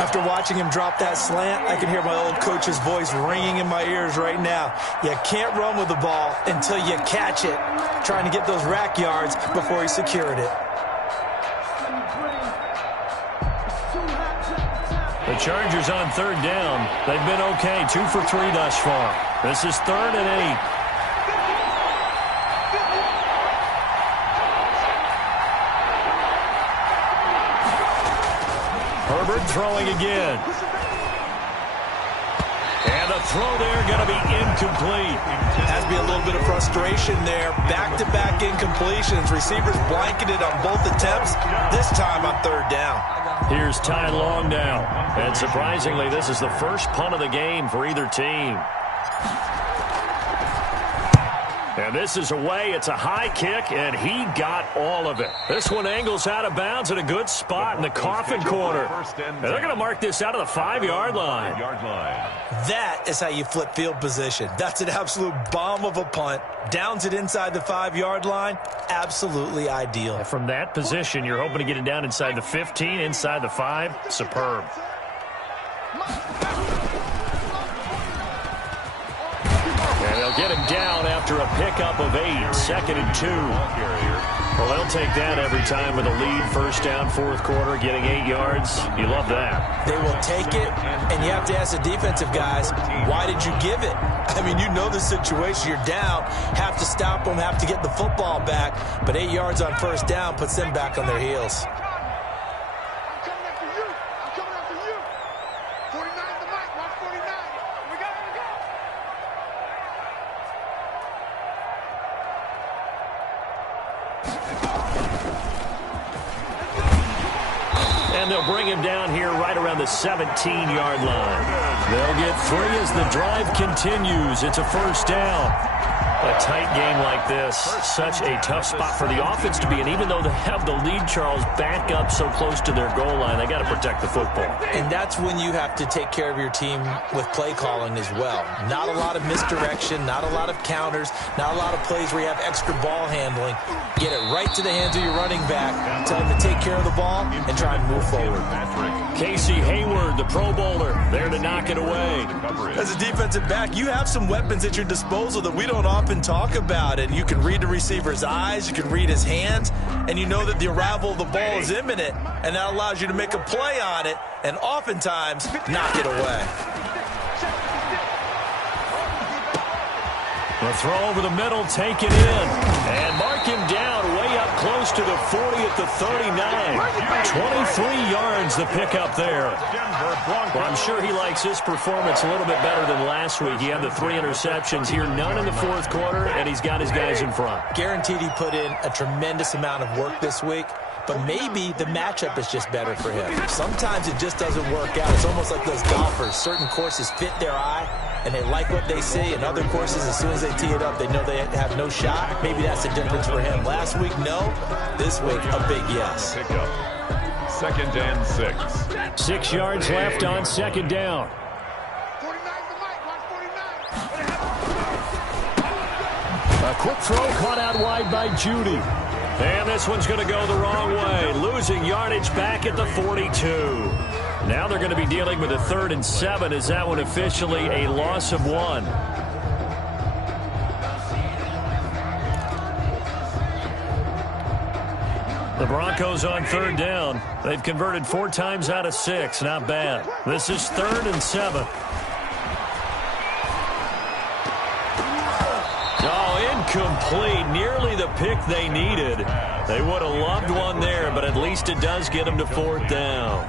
After watching him drop that slant, I can hear my old coach's voice ringing in my ears right now. You can't run with the ball until you catch it. Trying to get those rack yards before he secured it. The Chargers on 3rd down. They've been okay. 2 for 3 thus far. This is 3rd and 8. Herbert throwing again. And the throw there going to be incomplete. Has to be a little bit of frustration there. Back-to-back incompletions. Receivers blanketed on both attempts. This time on 3rd down. Here's Ty Long now. And surprisingly, this is the first punt of the game for either team. And this is away. It's a high kick, and he got all of it. This one angles out of bounds at a good spot in the coffin corner. And they're going to mark this out of the 5-yard line. That is how you flip field position. That's an absolute bomb of a punt. Downs it inside the 5-yard line. Absolutely ideal. And from that position, you're hoping to get it down inside the 15, inside the 5. Superb. And they'll get him down after a pickup of 8. 2nd and 2. Well, they'll take that every time with a lead, first down, fourth quarter, getting 8 yards. You love that. They will take it, and you have to ask the defensive guys, why did you give it? I mean, you know the situation. You're down, have to stop them, have to get the football back, but 8 yards on first down puts them back on their heels. And they'll bring him down here right around the 17-yard line. They'll get 3 as the drive continues. It's a first down. A tight game like this, such a tough spot for the offense to be in. Even though they have the lead, Charles, back up so close to their goal line, they got to protect the football. And that's when you have to take care of your team with play calling as well. Not a lot of misdirection, not a lot of counters, not a lot of plays where you have extra ball handling. Get it right to the hands of your running back, tell him to take care of the ball, and try and move forward. Casey Hayward, the Pro Bowler, there to knock it away. As a defensive back, you have some weapons at your disposal that we don't often talk about. And you can read the receiver's eyes, you can read his hands, and you know that the arrival of the ball is imminent, and that allows you to make a play on it and oftentimes knock it away. The throw over the middle, take it in, and mark him down way up close to the 40 at the 39. 23 yards the pickup there. Well, I'm sure he likes his performance a little bit better than last week. He had the 3 interceptions here, none in the fourth quarter, and he's got his guys in front. Guaranteed he put in a tremendous amount of work this week, but maybe the matchup is just better for him. Sometimes it just doesn't work out. It's almost like those golfers. Certain courses fit their eye, and they like what they see. And other courses, as soon as they tee it up, they know they have no shot. Maybe that's the difference for him. Last week, no. This week, a big yes. Second and 6. 6 yards left on second down. A quick throw caught out wide by Judy. And this one's going to go the wrong way. Losing yardage back at the 42. Now they're going to be dealing with a 3rd and 7. Is that one officially a loss of 1? The Broncos on 3rd down. They've converted 4 times out of 6. Not bad. This is 3rd and 7. Incomplete, nearly the pick they needed. They would have loved one there, but at least it does get them to 4th down.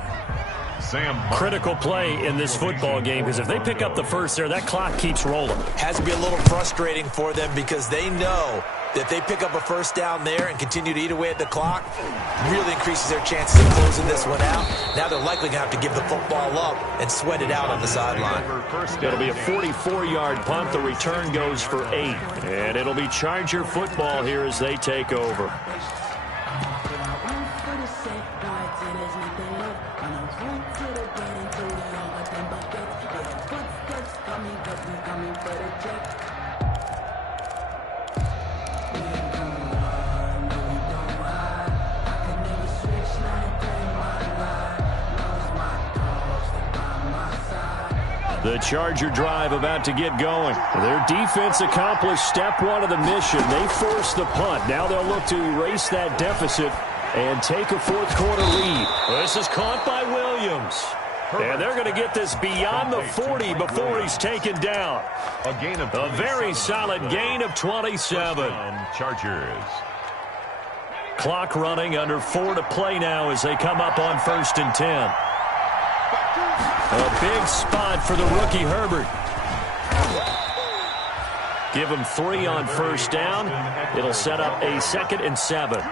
Critical play in this football game, because if they pick up the first there, that clock keeps rolling. Has to be a little frustrating for them because they know that they pick up a first down there and continue to eat away at the clock, really increases their chances of closing this one out. Now they're likely going to have to give the football up and sweat it out on the sideline. It'll be a 44-yard punt. The return goes for 8. And it'll be Charger football here as they take over. The Charger drive about to get going. Their defense accomplished step 1 of the mission. They forced the punt. Now they'll look to erase that deficit and take a fourth quarter lead. This is caught by Williams. And they're going to get this beyond the 40 before he's taken down. A very solid gain of 27. Chargers. Clock running, under 4 to play now as they come up on 1st and 10. A big spot for the rookie Herbert. Give him 3 on first down. It'll set up a 2nd and 7.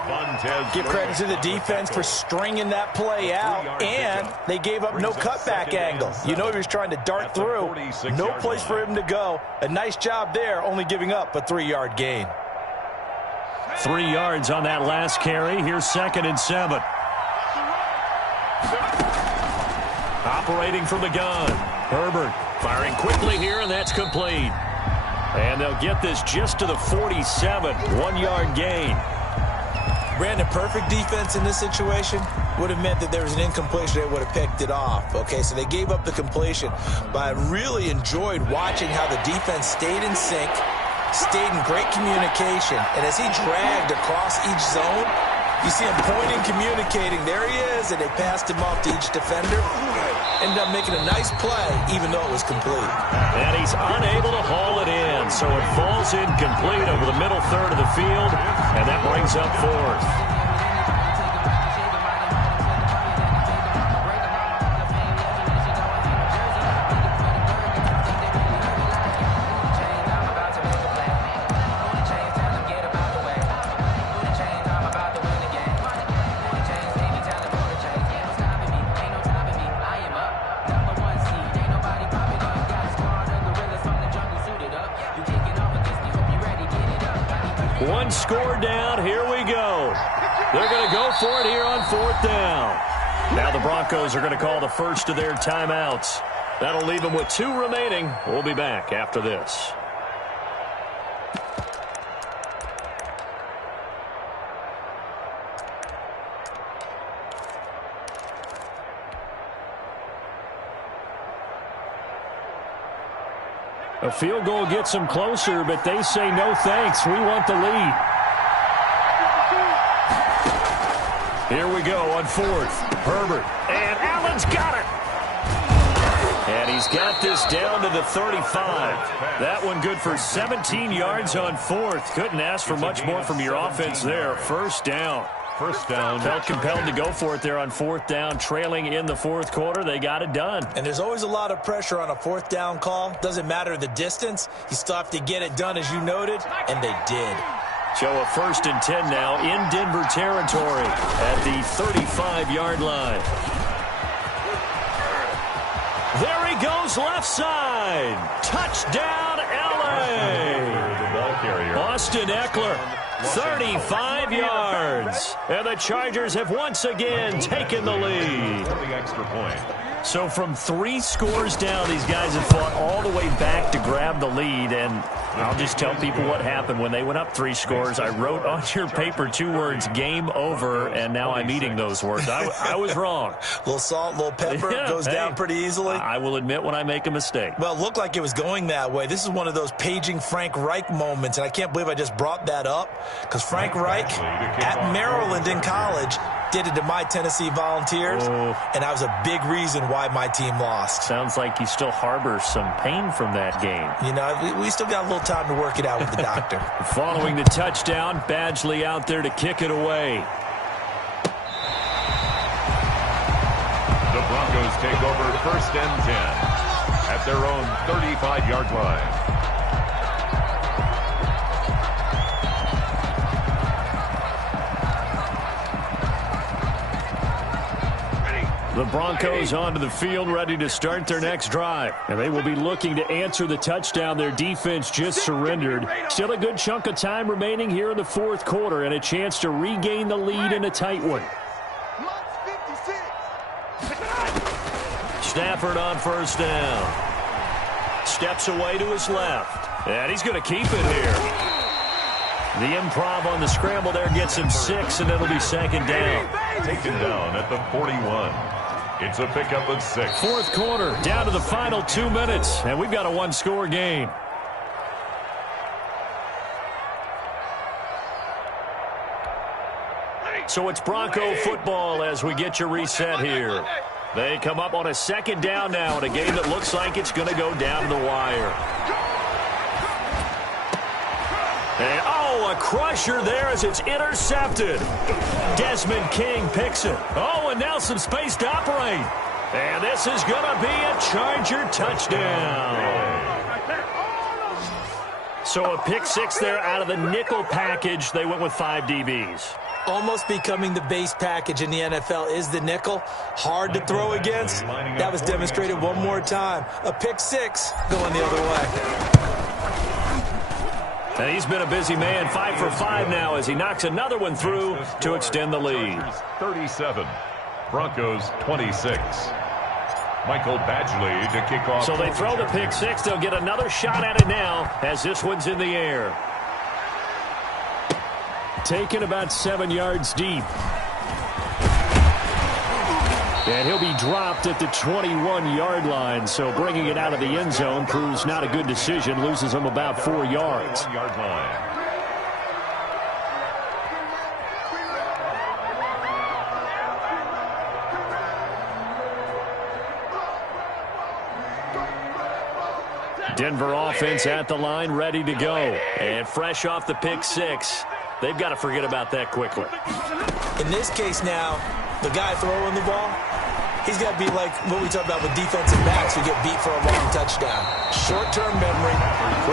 Give credit to the defense for stringing that play out, and they gave up no cutback angle. You know he was trying to dart through. No place for him to go. A nice job there, only giving up a 3-yard gain. 3 yards on that last carry. Here's 2nd and 7. Operating from the gun. Herbert firing quickly here, and that's complete. And they'll get this just to the 47. 1-yard gain. Brandon, perfect defense in this situation would have meant that there was an incompletion. They would have picked it off. Okay, so they gave up the completion. But I really enjoyed watching how the defense stayed in sync, stayed in great communication. And as he dragged across each zone, you see him pointing, communicating. There he is, and they passed him off to each defender. Ended up making a nice play, even though it was complete. And he's unable to haul it in, so it falls incomplete over the middle third of the field, and that brings up fourth. One score down. Here we go. They're going to go for it here on fourth down. Now the Broncos are going to call the first of their timeouts. That'll leave them with 2 remaining. We'll be back after this. A field goal gets them closer, but they say no thanks. We want the lead. Here we go on fourth. Herbert. And Allen's got it. And he's got this down to the 35. That one good for 17 yards on fourth. Couldn't ask for much more from your offense there. First down. First down. Felt compelled to go for it there on fourth down, trailing in the fourth quarter. They got it done. And there's always a lot of pressure on a fourth down call. Doesn't matter the distance. You still have to get it done, as you noted, and they did. So a 1st and 10 now in Denver territory at the 35-yard line. There he goes, left side. Touchdown, L.A. Austin Eckler. 35 yards. And the Chargers have once again taken the lead. The extra point. So from 3 scores down, these guys have fought all the way back to grab the lead. And I'll just tell people what happened when they went up 3 scores. I wrote on your paper 2 words, game over, and now I'm eating those words. I was wrong. A little salt, a little pepper, goes down pretty easily. I will admit when I make a mistake. Well, it looked like it was going that way. This is one of those paging Frank Reich moments, and I can't believe I just brought that up, because Frank Reich at Maryland in college did it to my Tennessee Volunteers, and that was a big reason why my team lost. Sounds like you still harbor some pain from that game. You know, we still got a little time to work it out with the doctor. Following the touchdown, Badgley out there to kick it away. The Broncos take over 1st and 10 at their own 35-yard line. The Broncos onto the field, ready to start their next drive. And they will be looking to answer the touchdown their defense just surrendered. Still a good chunk of time remaining here in the fourth quarter and a chance to regain the lead in a tight one. Stafford on first down. Steps away to his left. And he's going to keep it here. The improv on the scramble there gets him 6, and it'll be 2nd down. Taken down at the 41. It's a pickup of 6. Fourth quarter, down to the final 2 minutes, and we've got a 1-score game. So it's Bronco football as we get your reset here. They come up on a 2nd down now in a game that looks like it's going to go down to the wire. And, a crusher there as it's intercepted. Desmond King picks it. And now some space to operate. And this is going to be a Charger touchdown. So a pick 6 there out of the nickel package. They went with 5 DBs. Almost becoming the base package in the NFL is the nickel. Hard to throw against. That was demonstrated one more time. A pick 6 going the other way. And he's been a busy man, 5 for 5 now as he knocks another one through to extend the lead. 37, Broncos 26. Michael Badgley to kick off. So they throw the pick 6. They'll get another shot at it now as this one's in the air. Taken about 7 yards deep. And he'll be dropped at the 21-yard line. So bringing it out of the end zone proves not a good decision. Loses him about 4 yards. 1-yard line. Denver offense at the line, ready to go. And fresh off the pick six. They've got to forget about that quickly. In this case now, the guy throwing the ball, he's got to be like what we talk about with defensive backs who get beat for a long touchdown. Short-term memory,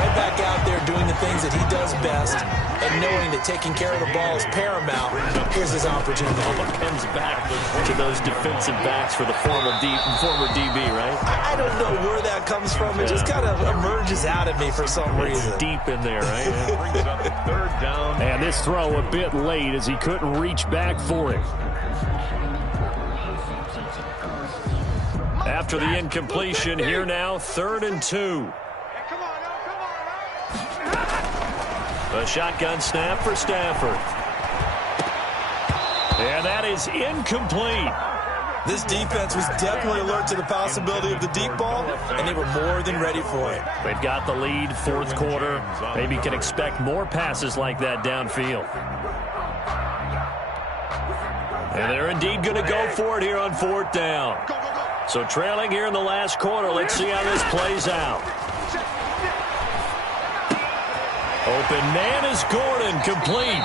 right back out there doing the things that he does best, and knowing that taking care of the ball is paramount. Here's his opportunity. Comes back to those defensive backs for the former DB, right? I don't know where that comes from. It just kind of emerges out of me for some reason. It's deep in there, right? Brings up 3rd down. And this throw a bit late as he couldn't reach back for it. After the incompletion, here now, 3rd and 2. A shotgun snap for Stafford. And that is incomplete. This defense was definitely alert to the possibility of the deep ball, and they were more than ready for it. They've got the lead, 4th quarter. Maybe can expect more passes like that downfield. And they're indeed going to go for it here on 4th down. So trailing here in the last quarter. Let's see how this plays out. Open man is Gordon, complete.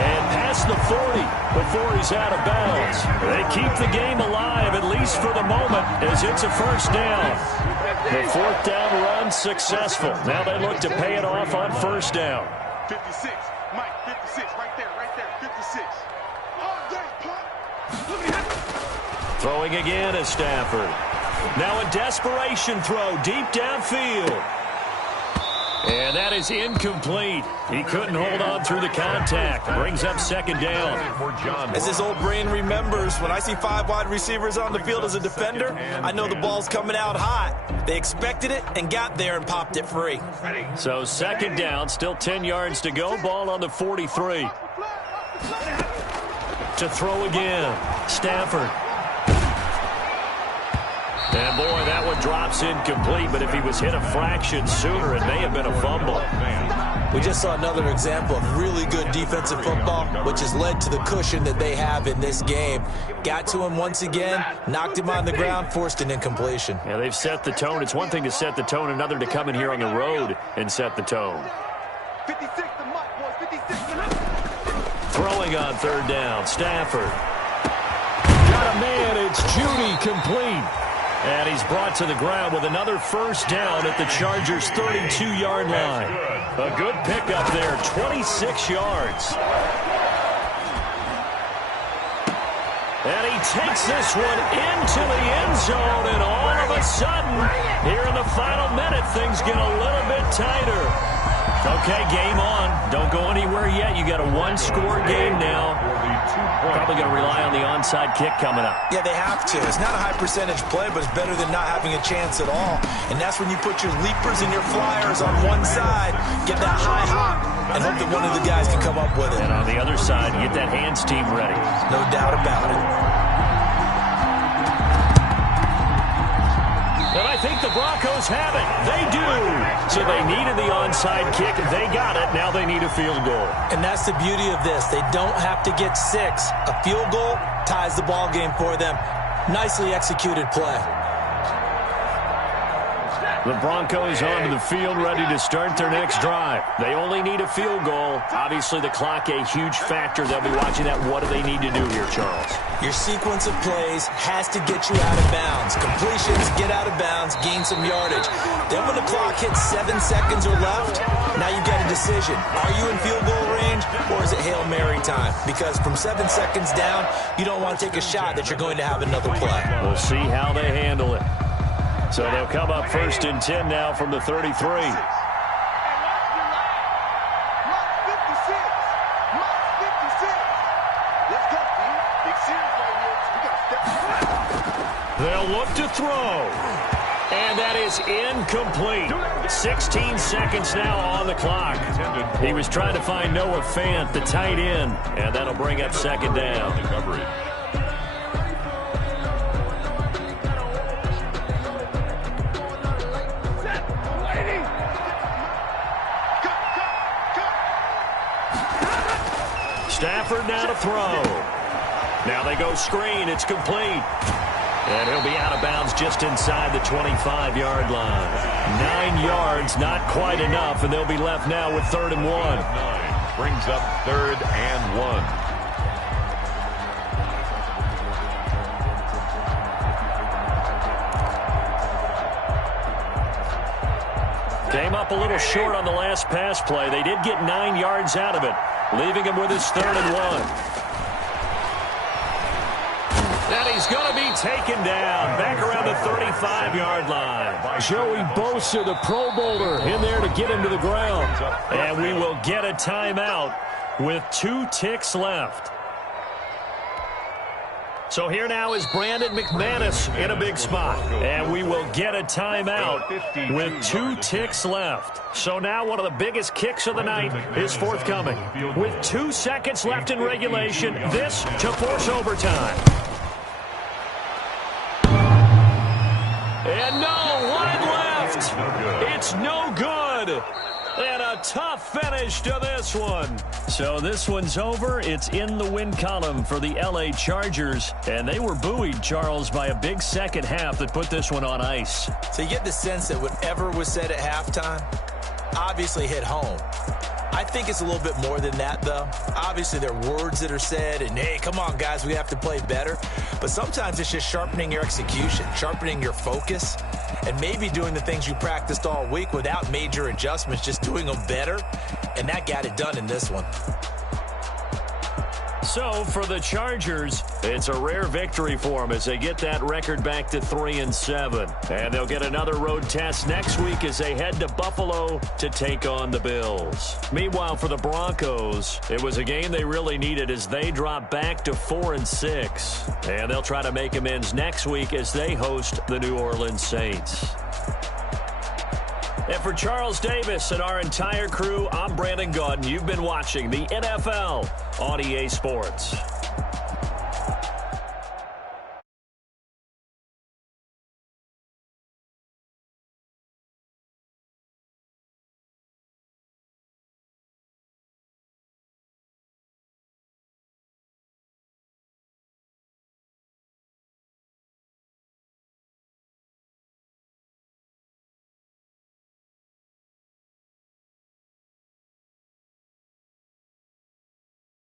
And past the 40 before he's out of bounds. They keep the game alive, at least for the moment, as it's a 1st down. The 4th down run successful. Now they look to pay it off on 1st down. 56, Mike, 56, right there, 56. Throwing again is Stafford. Now a desperation throw deep downfield. And that is incomplete. He couldn't hold on through the contact. Brings up 2nd down. As his old brain remembers, when I see 5 wide receivers on the field as a defender, I know the ball's coming out hot. They expected it and got there and popped it free. So 2nd down, still 10 yards to go. Ball on the 43. To throw again, Stafford. And, boy, that one drops incomplete, but if he was hit a fraction sooner, it may have been a fumble. We just saw another example of really good defensive football, which has led to the cushion that they have in this game. Got to him once again, knocked him on the ground, forced an incompletion. Yeah, they've set the tone. It's one thing to set the tone, another to come in here on the road and set the tone. 56 to Mike, boys, 56 to Mike. Throwing on 3rd down, Stafford. Got a man, it's Judy, complete. And he's brought to the ground with another 1st down at the Chargers' 32-yard line. A good pickup there, 26 yards. And he takes this one into the end zone, and all of a sudden, here in the final minute, things get a little bit tighter. Okay, game on. Don't go anywhere yet. You got a 1-score game now. Probably going to rely on the onside kick coming up. Yeah, they have to. It's not a high-percentage play, but it's better than not having a chance at all. And that's when you put your leapers and your flyers on one side, get that high hop, and hope that one of the guys can come up with it. And on the other side, get that hands team ready. No doubt about it. And I think the Broncos have it. They do. So they needed the onside kick. They got it. Now they need a field goal. And that's the beauty of this. They don't have to get 6. A field goal ties the ball game for them. Nicely executed play. The Broncos onto the field, ready to start their next drive. They only need a field goal. Obviously, the clock a huge factor. They'll be watching that. What do they need to do here, Charles? Your sequence of plays has to get you out of bounds. Completions, get out of bounds, gain some yardage. Then when the clock hits 7 seconds or left, now you've got a decision. Are you in field goal range, or is it Hail Mary time? Because from 7 seconds down, you don't want to take a shot that you're going to have another play. We'll see how they handle it. So they'll come up 1st and 10 now from the 33. They'll look to throw. And that is incomplete. 16 seconds now on the clock. He was trying to find Noah Fant, the tight end, and that'll bring up 2nd down. Stafford now to throw. Now they go screen. It's complete. And he'll be out of bounds just inside the 25-yard line. 9 yards, not quite enough, and they'll be left now with 3rd and 1. Brings up 3rd and 1. Came up a little short on the last pass play. They did get 9 yards out of it, leaving him with his 3rd and 1. And he's going to be taken down back around the 35-yard line. Joey Bosa, the Pro Bowler, in there to get him to the ground. And we will get a timeout with 2 ticks left. So here now is Brandon McManus in a big spot. And we will get a timeout with 2 ticks left. So now one of the biggest kicks of the night is forthcoming. With 2 seconds left in regulation, this to force overtime. And no, one left. It's no good. And a tough finish to this one. So this one's over. It's in the win column for the L.A. Chargers. And they were buoyed, Charles, by a big second half that put this one on ice. So you get the sense that whatever was said at halftime obviously hit home. I think it's a little bit more than that, though. Obviously, there are words that are said, and, hey, come on, guys, we have to play better. But sometimes it's just sharpening your execution, sharpening your focus, and maybe doing the things you practiced all week without major adjustments, just doing them better, and that got it done in this one. So for the Chargers, it's a rare victory for them as they get that record back to 3-7. And they'll get another road test next week as they head to Buffalo to take on the Bills. Meanwhile, for the Broncos, it was a game they really needed as they drop back to 4-6. And they'll try to make amends next week as they host the New Orleans Saints. And for Charles Davis and our entire crew, I'm Brandon Gaudin. You've been watching the NFL on EA Sports.